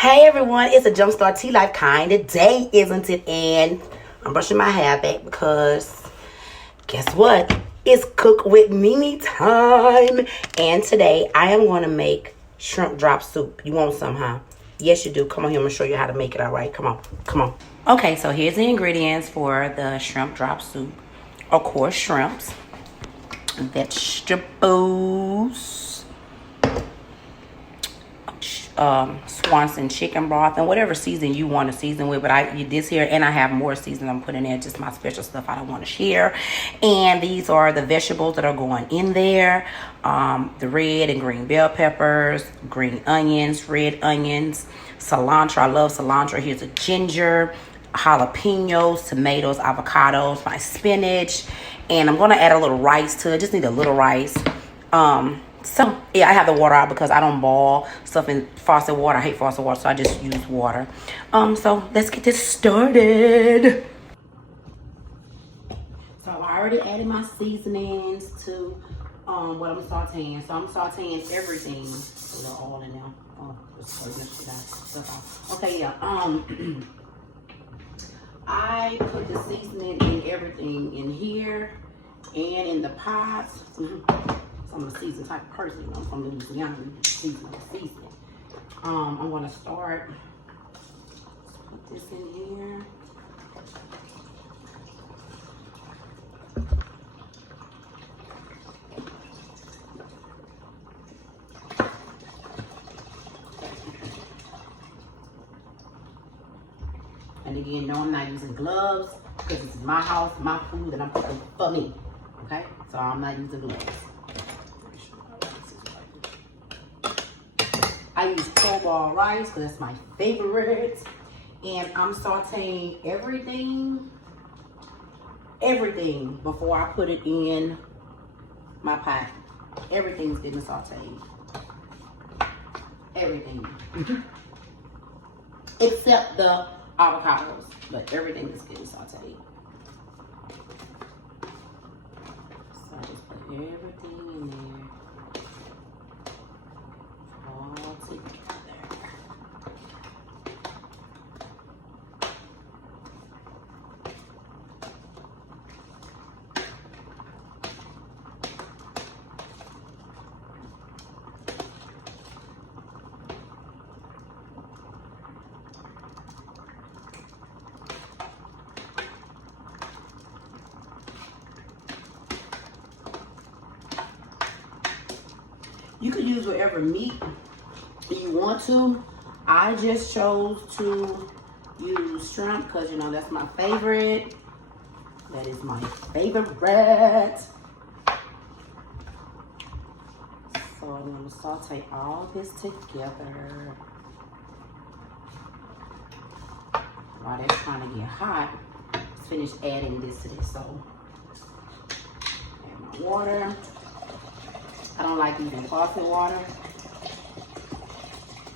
Hey everyone, it's a Jumpstart Tea Life kind of day, isn't it? And I'm brushing my hair back because guess what? It's cook with Mimi time. And today I am going to make shrimp drop soup. You want some, huh? Yes, you do. Come on here, I'm going to show you how to make it, all right? Come on, come on. Okay, so here's the ingredients for the shrimp drop soup. Of course, shrimps, vegetables, Swanson chicken broth, and whatever season you want to season with. But this here, and I have more season I'm putting in, just my special stuff I don't want to share. And these are the vegetables that are going in there: the red and green bell peppers, green onions, red onions, cilantro. I love cilantro. Here's a ginger, jalapenos, tomatoes, avocados, my spinach, and I'm gonna add a little rice to it. Just need a little rice. So yeah, I have the water out because I don't boil stuff in faucet water. I hate faucet water, so I just use water. So let's get this started. So I already added my seasonings to what I'm sauteing. So I'm sauteing everything. A little oil in there. Oh, okay, yeah. I put the seasoning in everything in here and in the pots. I'm a seasoned type of person. I'm from Louisiana. We season. I'm gonna start. Put this in here. And again, no, I'm not using gloves because this is my house, my food, and I'm cooking for me. Okay, so I'm not using gloves. I use po-ball rice because that's my favorite. And I'm sauteing everything before I put it in my pot. Everything's getting sauteed. Everything. Except the avocados, but everything is getting sauteed. So I just put everything in there. You could use whatever meat you want to. I just chose to use shrimp because, you know, that's my favorite. That is my favorite. So I'm going to saute all this together. While that's trying to get hot, let's finish adding this to this. So, add my water. I don't like using faucet water.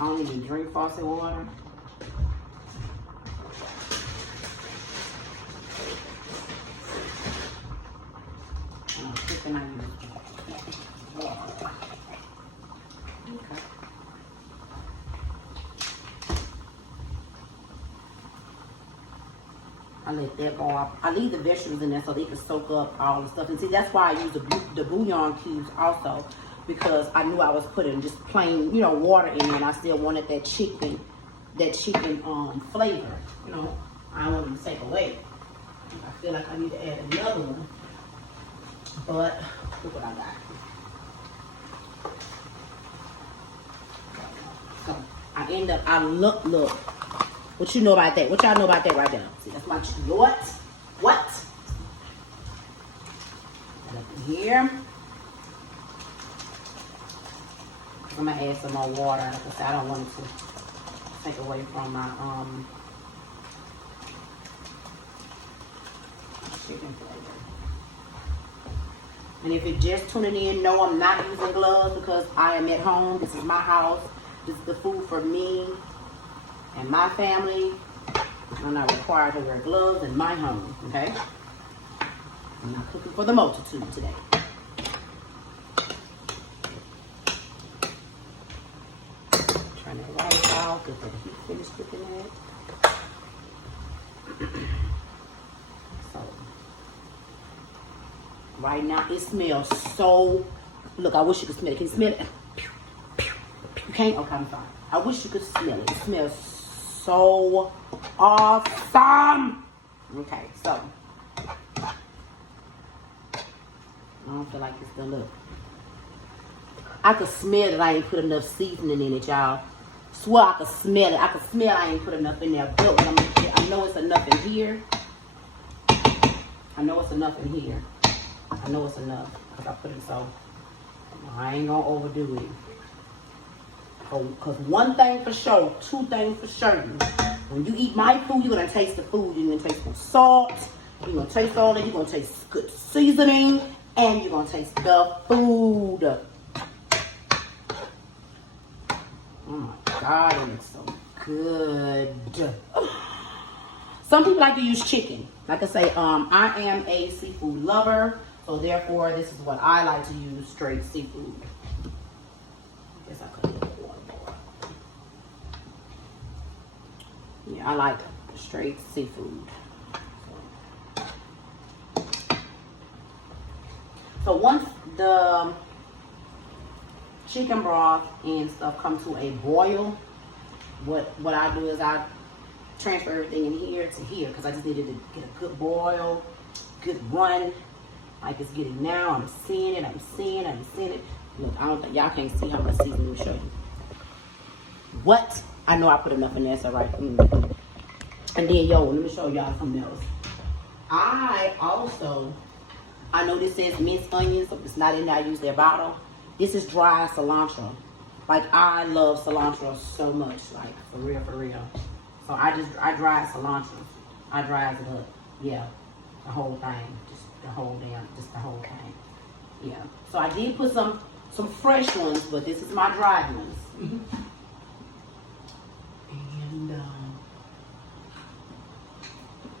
I don't even drink faucet water. I'm thinking I use water. Okay. I let that go off. I leave the vegetables in there so they can soak up all the stuff. And see, that's why I use the bouillon cubes also, because I knew I was putting just plain, you know, water in there, and I still wanted that chicken flavor. You know, I don't want them to take away. I feel like I need to add another one, but look what I got. So I look. What you know about that? What y'all know about that right there? See, that's my chicken. What? And up in here. I'm gonna add some more water. Like I said, I don't want it to take away from my chicken flavor. And if you're just tuning in, no, I'm not using gloves because I am at home. This is my house. This is the food for me and my family. I'm not required to wear gloves in my home, okay? I'm not cooking for the multitude today. Turn the rice out, get the heat finish cooking that. So, right now it smells so. Look, I wish you could smell it. Can you smell it? You can't? Okay, I'm sorry. I wish you could smell it. It smells so awesome. Okay, so I don't feel like it's done. Look, I could smell that I ain't put enough seasoning in it, y'all. Swear I could smell it. I could smell I ain't put enough in there. But I know it's enough in here. I know it's enough in here. I know it's enough because I put it so. I ain't gonna overdo it. Because one thing for sure, two things for certain. When you eat my food, you're gonna taste the food. You're gonna taste the salt. You're gonna taste all that. You're gonna taste good seasoning, and you're gonna taste the food. Oh my God, it looks so good. Some people like to use chicken. Like I say, I am a seafood lover, so therefore this is what I like to use, straight seafood. I guess I could have put one more. Yeah, I like straight seafood. So once the chicken broth and stuff come to a boil, what I do is I transfer everything in here to here because I just needed to get a good boil, good run, like it's getting now. I'm seeing it. Look, I don't think y'all can't see how much seasoning we show you. What? I know I put enough in there, so right. And then let me show y'all something else. I know this says minced onions, so it's not in there. I use their bottle. This is dry cilantro. Like, I love cilantro so much, like, for real. So I dry cilantro. I dries it up. Yeah, the whole thing. Just the whole thing. Yeah. So I did put some fresh ones, but this is my dried ones. And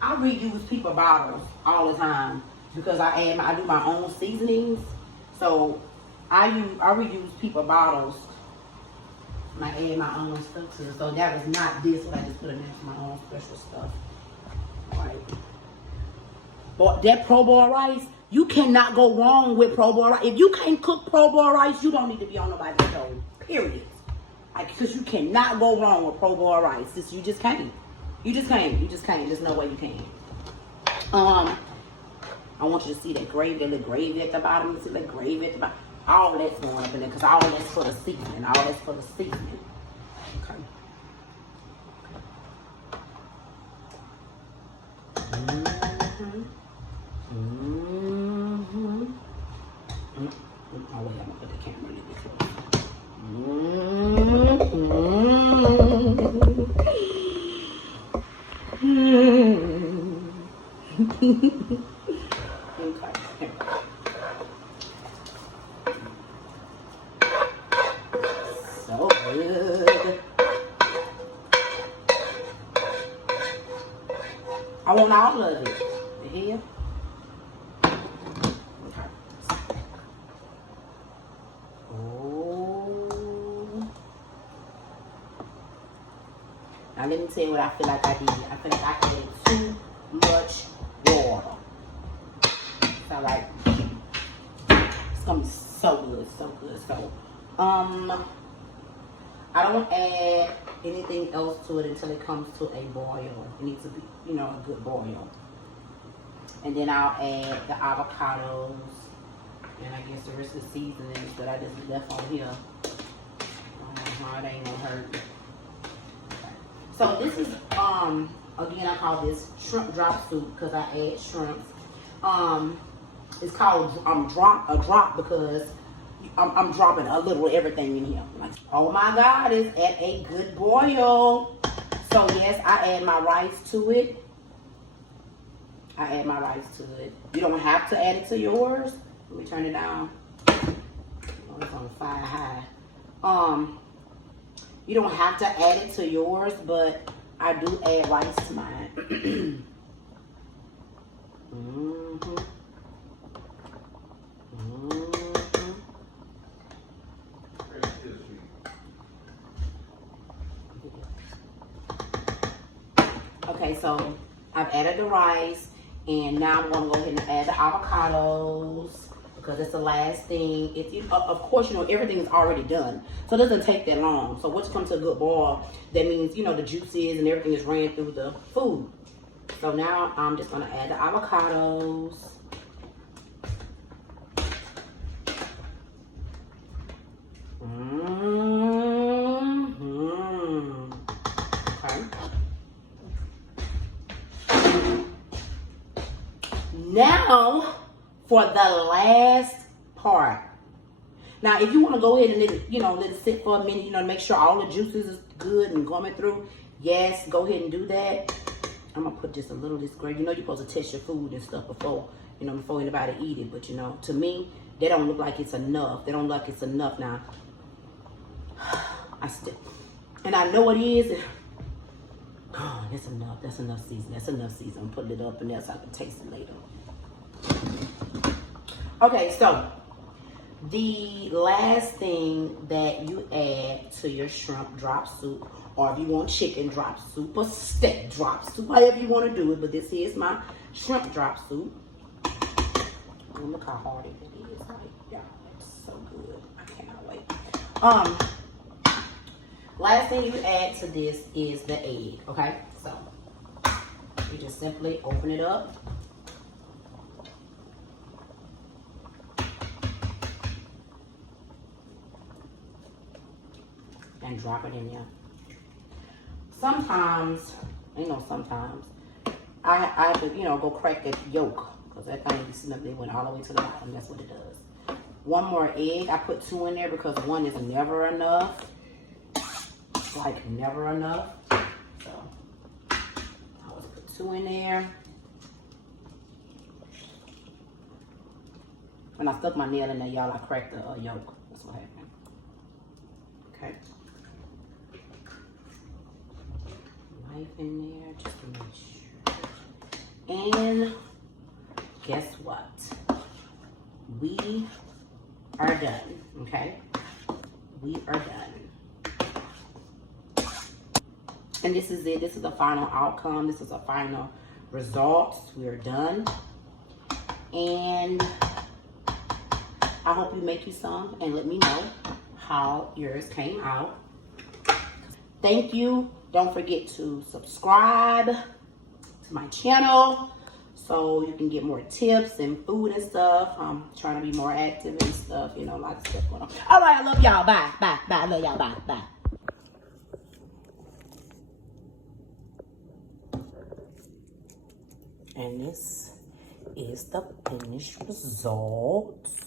I reuse paper bottles all the time because I do my own seasonings. So I reuse paper bottles. And I add my own stuff to it. So that was not this, but I just put in there for my own special stuff. Right. But that pro boil rice, you cannot go wrong with pro boil rice. If you can't cook pro boil rice, you don't need to be on nobody's show. Period. Like, because you cannot go wrong with pro boil rice. You just can't. You just can't. There's no way you can. I want you to see that gravy, that little gravy at the bottom. See that gravy at the bottom. All that's going up in there because all that's for the seasoning. Okay. Oh wait, I'm gonna put the camera a little bit Okay. So good. I want all of it. The head. Okay. Oh. Now let me tell you what I feel like I did. I feel like I added too much water. So like, it's gonna be so good. So, I don't add anything else to it until it comes to a boil. It needs to be, a good boil. And then I'll add the avocados and I guess the rest of the seasonings that I just left on here. It ain't gonna hurt. Okay. So this is, again, I call this shrimp drop soup because I add shrimps. It's called a drop because I'm dropping a little everything in here. Oh my God, it's at a good boil. So yes, I add my rice to it. You don't have to add it to yours. Let me turn it down. Oh, it's on fire high. You don't have to add it to yours, but I do add rice to mine. Okay, so I've added the rice, and now I'm gonna go ahead and add the avocados because it's the last thing. Of course, you know, everything is already done, so it doesn't take that long. So once it comes to a good boil, that means, you know, the juices and everything is ran through the food. So now I'm just gonna add the avocados. Okay. Now for the last part. Now, if you want to go ahead and let it, you know, let it sit for a minute, you know, to make sure all the juices is good and coming through, yes, go ahead and do that. I'm gonna put just a little of this gravy. You know, you're supposed to test your food and stuff before, you know, before anybody eat it. But you know, to me, they don't look like it's enough. They don't look like it's enough now. And I know it is. Oh, that's enough. That's enough season. That's enough season. I'm putting it up in there so I can taste it later. Okay, so the last thing that you add to your shrimp drop soup, or if you want chicken drop soup or steak drop soup, however you want to do it, but this is my shrimp drop soup. Oh, look how hard it is. Like, yeah, it's so good. I cannot wait. Last thing you add to this is the egg, okay? So you just simply open it up. And drop it in there. Sometimes, you know, sometimes I have to, you know, go crack that yolk because that thing simply went all the way to the bottom. That's what it does. One more egg. I put 2 in there because 1 is never enough. Like never enough. So I always put 2 in there. When I stuck my nail in there, y'all, I cracked the yolk. That's what happened. Okay. Life in there just to make sure. And guess what? We are done. Okay? We are done. And this is it. This is the final outcome. This is a final results. We are done. And I hope you make you some and let me know how yours came out. Thank you. Don't forget to subscribe to my channel so you can get more tips and food and stuff. I'm trying to be more active and stuff. You know, lots of stuff going on. All right. I love y'all. Bye. Bye. Bye. I love y'all. Bye. Bye. And this is the finished results.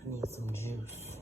I need some juice.